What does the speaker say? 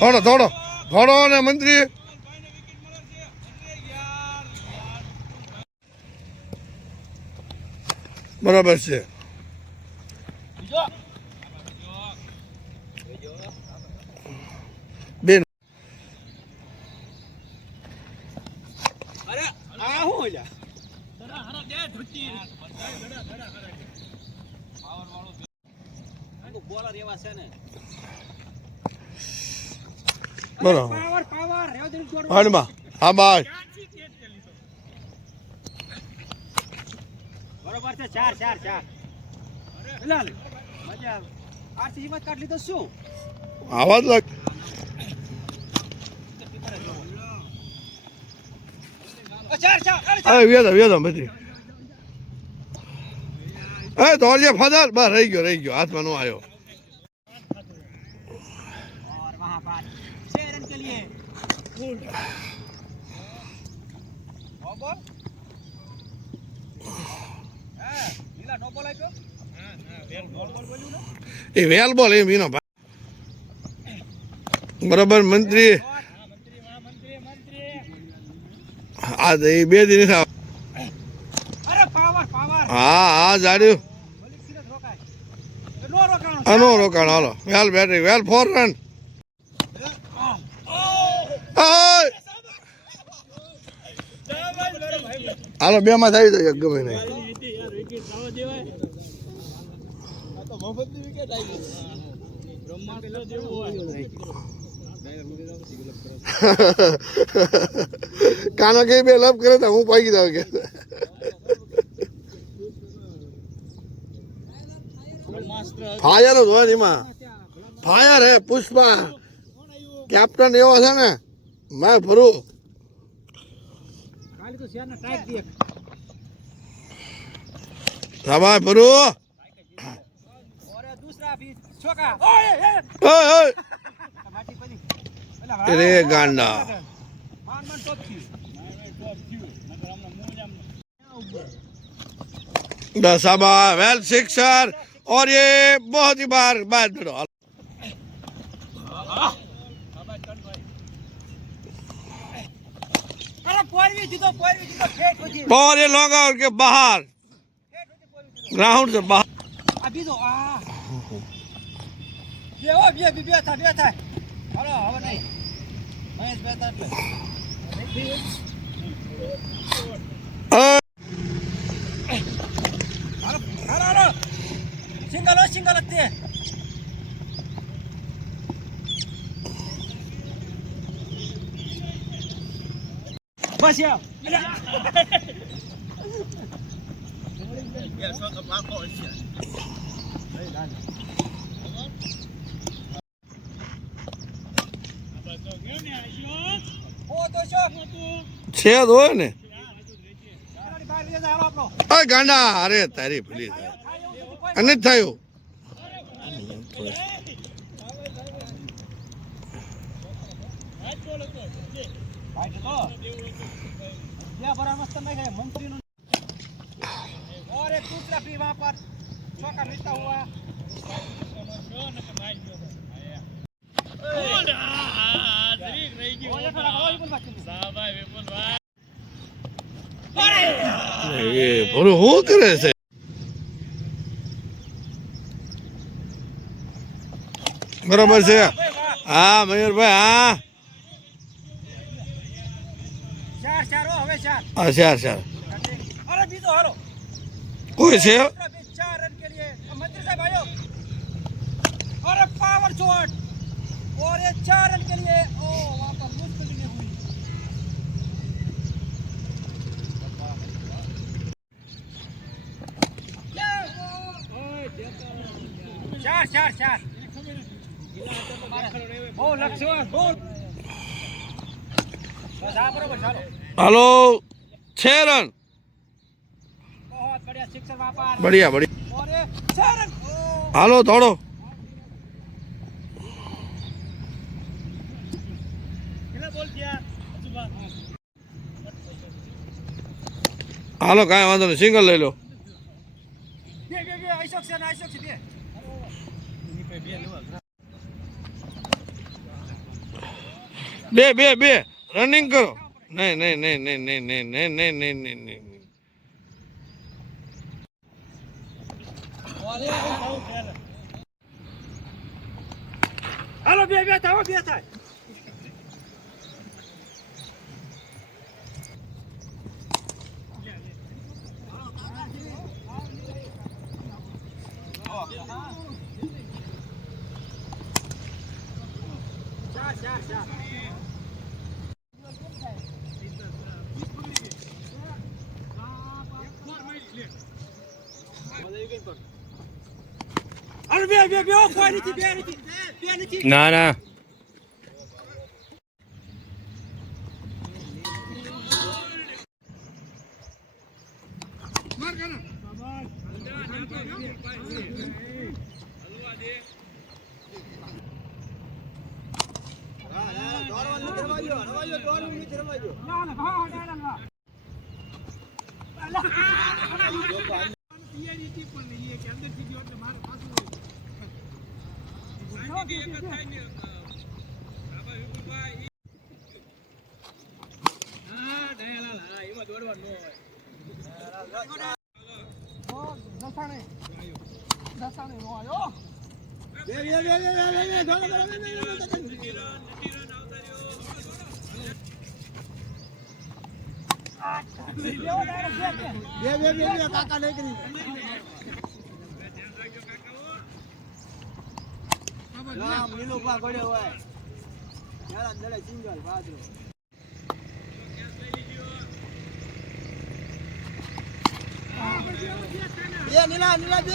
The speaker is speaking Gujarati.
થોડો થોડો થોડો ને મંત્રી બરાબર છે. બેન બરાબર હા બાય બરોબર છે. ચાર ચાર ચાર મજા આરસી હિંમત કાઢ લીધો શું આવાજ લાગ ચાર ચાર વ્યો મંત્રી દોડજે ફાધર બસ રહી ગયો હાથમાં નો આવ્યો. और वहां पर 6 रन के लिए नो बॉल आयो એ વેલ બોલ એમ એનો બરાબર મંત્રી આ બે દિન अरे पावर पावर હા જાડ્યું मलिक सीरत रोकाय नो रोकाणो આનો રોકાણ હાલો વેલ બેટરી વેલ 4 રન હાલો બે માં થઈ જાય ગમે નહીં કાનો કે બે લપ કરે તો હું પાકી જાવ કે ફાયર જ હોય એમાં ફાયર હે પુષ્પા કેપ્ટન એવો છે ને મેં ભરું खाली तो शेर ने टाइट दिए શાબાશ ભરું और दूसरा भी छोका ओए ઓય माटी पड़ी રે ગાંડા मान मान टॉप थी बस शाबाश वेल सिक्सर और ये बहुत ही बार बाद दौड़ो अरे पोरवी जीतो खेत होती बहुत ये लॉन्ग आउट के बाहर ग्राउंड से बाहर अभी तो आ ये ओ बिया था हेलो હવે નહીં મહેશ બેતા એટલે હાલો સિંગલ તે બસ યાર છે જ હોય ને બહાર લઈ જાય આપણો અરે ગાંડા અરે તારી ભૂલી અને જ થયું भाई तो ये बड़ा मस्त नहीं है मंत्री और एक दूसरा भी वहां पर चौका मिलता हुआ ભરું શું કરે છે બરોબર છે હા મયુરભાઈ હા चार हो हवे चार હા ચાર अरे बीतो हालो કોઈ છે 4 रन के लिए मंत्री साहब आयो अरे पावर शॉट और ये 4 रन के लिए ओ वहां पर मुश्किल नहीं हुई चार ओ लक्ष्य बोल बस आप बरोबर चलो હાલો 6 રન बहुत बढ़िया सिक्सर वहां पर बढ़िया और ये 6 रन હાલો થોડો कितना बोल किया હાલો કાંઈ વાંધો નહીં સિંગલ લઈ લો ये ऐसा से दे બે રનિંગ કરો નહીં નહીં નહીં નહીં નહીં નહીં નહીં નહીં નહીં નહીં નહીં હાલો બે થાય બે થાય ના ના કાકા નહીં કરી લીલો પા ગળ્યો હોય યાર દડે સિંગલ ભાદરો એ નીલા નીલા બે